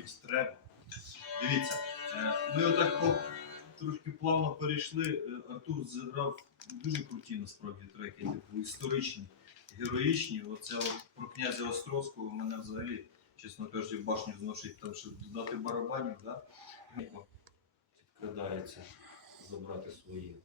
навіть треба. Дивіться, е, ми отак трошки плавно перейшли. Е, Артур зіграв дуже круті насправді треки, типу історичні, героїчні. Оце про князя Острозького мене взагалі, чесно кажучи, башню зношить, там що додати барабанів, да? Підкрадається забрати свої.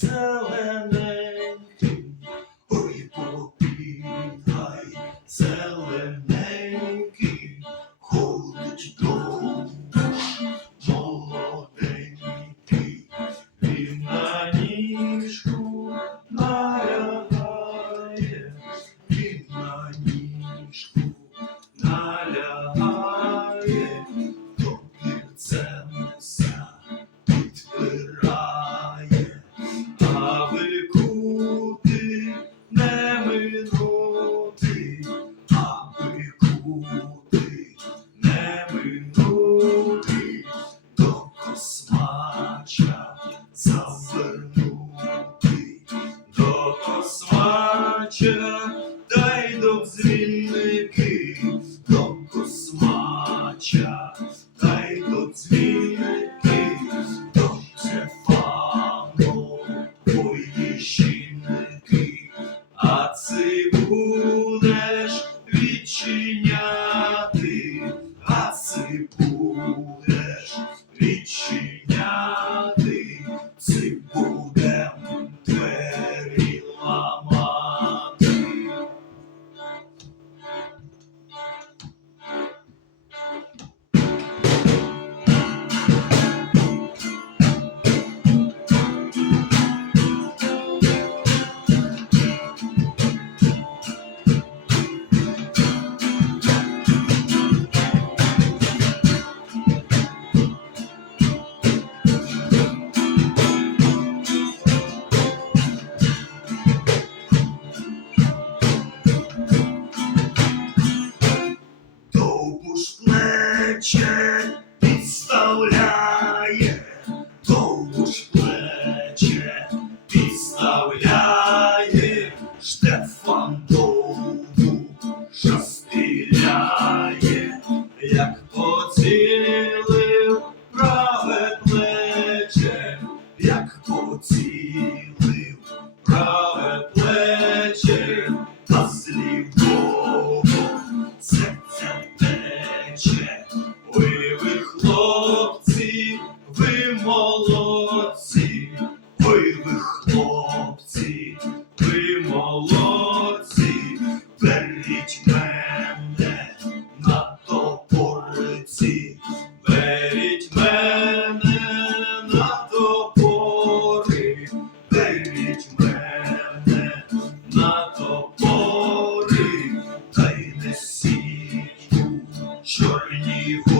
surrender. До космача, дай до дзвінники, до космача, дай до дзвінники, до Стефанової жінки, а ти будеш відчиняти, а ти будеш відчиняти, плече підставляє, довбуш плече підставляє, Штефан довбу шастиляє, як поцілив праве плече, як поцілив Чернігів.